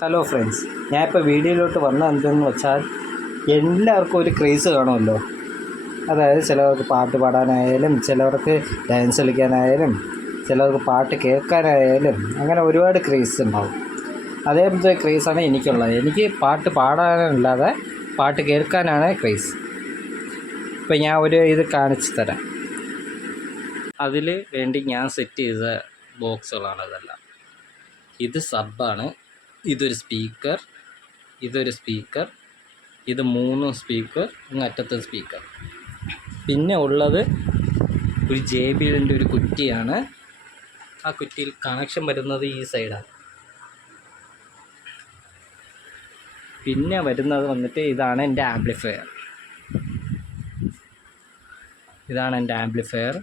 Hello friends ഞാൻ ഇപ്പോൾ വീഡിയോയിലോട്ട് വന്ന എന്തെന്ന് വെച്ചാൽ എല്ലാവർക്കും ഒരു ക്രേസ് കാണുമല്ലോ. അതായത് ചിലവർക്ക് പാട്ട് പാടാനായാലും ചിലവർക്ക് ഡാൻസ് കളിക്കാനായാലും ചിലവർക്ക് പാട്ട് കേൾക്കാനായാലും അങ്ങനെ ഒരുപാട് ക്രേസ് ഉണ്ടാവും. അതേപോലത്തെ ക്രേസാണ് എനിക്കുള്ളത്. എനിക്ക് പാട്ട് പാടാനല്ലാതെ പാട്ട് കേൾക്കാനാണ് ക്രേസ് ഇപ്പം ഞാൻ ഒരു ഇത് കാണിച്ചു തരാം. അതിൽ വേണ്ടി ഞാൻ സെറ്റ് ചെയ്ത ബോക്സുകളാണ് ഇതെല്ലാം. ഇത് സബ്ബാണ് ഇതൊരു സ്പീക്കർ ഇതൊരു സ്പീക്കർ ഇത് മൂന്നും സ്പീക്കർ അറ്റത്ത് സ്പീക്കർ. പിന്നെ ഉള്ളത് ഒരു ജെ ബിയുടെ ഒരു കുറ്റിയാണ്. ആ കുറ്റിയിൽ കണക്ഷൻ വരുന്നത് ഈ സൈഡാണ് പിന്നെ വരുന്നത് വന്നിട്ട് ഇതാണ് എന്റെ ആംപ്ലിഫയർ ഇതാണ് എന്റെ ആംപ്ലിഫയർ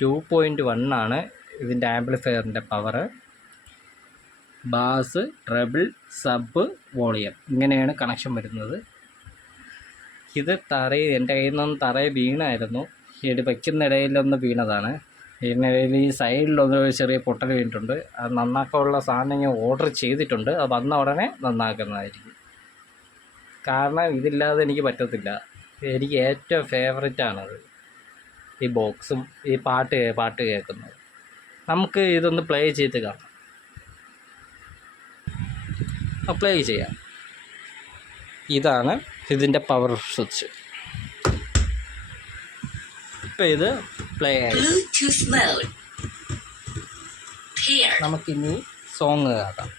ടു പോയിന്റ് വൺ ആണ് ഇതിന്റെ ആംപ്ലിഫയറിന്റെ power bass treble sub volume ഇങ്ങനെയാണ് കണക്ഷൻ വരുന്നത്. ഇത് തറയിൽ എന്റെ കയ്യിൽ നിന്നും തറയിൽ വീണായിരുന്നു. ഇത് വയ്ക്കുന്നിടയിലൊന്ന് വീണതാണ്. ഇതിനിടയിൽ ഈ സൈഡിലൊന്ന് ചെറിയ പൊട്ടൽ വീണിട്ടുണ്ട്. അത് നന്നാക്കാനുള്ള സാധനം ഞാൻ ഓർഡർ ചെയ്തിട്ടുണ്ട്. അത് വന്ന ഉടനെ നന്നാക്കുന്നതായിരിക്കും. കാരണം ഇതില്ലാതെ എനിക്ക് പറ്റത്തില്ല. എനിക്ക് ഏറ്റവും ഫേവററ്റ് ആണത് ഈ ബോക്സും ഈ പാട്ട് പാട്ട് കേൾക്കുന്നത്. നമുക്ക് ഇതൊന്ന് പ്ലേ ചെയ്ത് കാണാം. പ്ലേ ചെയ്യാം. ഇതാണ് ഇതിന്റെ പവർ സ്വിച്ച് ഇപ്പം ഇത് പ്ലേ ആയി. നമുക്കിനി സോങ് കേൾക്കാം.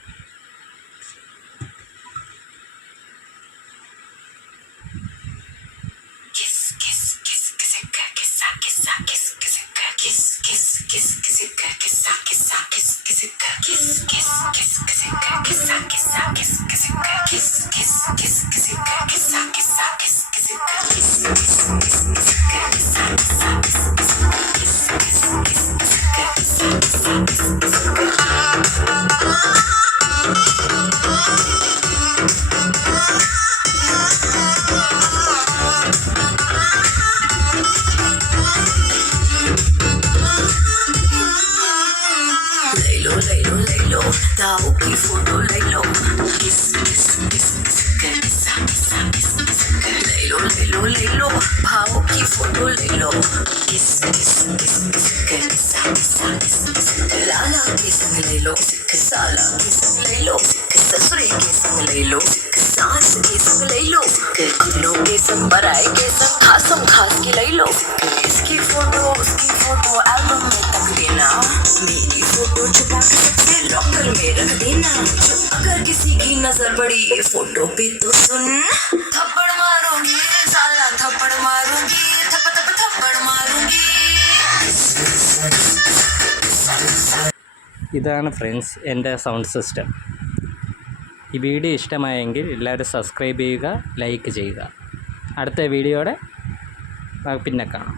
लो ले लो ले लो दाऊ की फ़ोटो ले लो किस किस किस किस किसा किसा किस किस ले लो ले लो ले लो भाव की फ़ोटो ले लो किस किस किस किस किसा किसा किस किस लाला के संग ले लो किस साला के संग ले लो किस ससुरे के संग ले लो किस सास के संग ले लो किस के संग बराए के संग खासम खास की ले लो में रख देना अगर किसी की नजर पड़ी फोटो पे तो सुन थप्पड़ मारूंगी साला थप्पड़ मारूंगी थप थप थप्पड़ मारूंगी ഇതാണ് ഫ്രണ്ട്സ് എൻ്റെ സൗണ്ട് സിസ്റ്റം ഈ വീഡിയോ ഇഷ്ടമായെങ്കിൽ എല്ലാവരും സബ്സ്ക്രൈബ് ചെയ്യുക ലൈക്ക് ചെയ്യുക അടുത്ത വീഡിയോയുടെ നമുക്ക് പിന്നെ കാണാം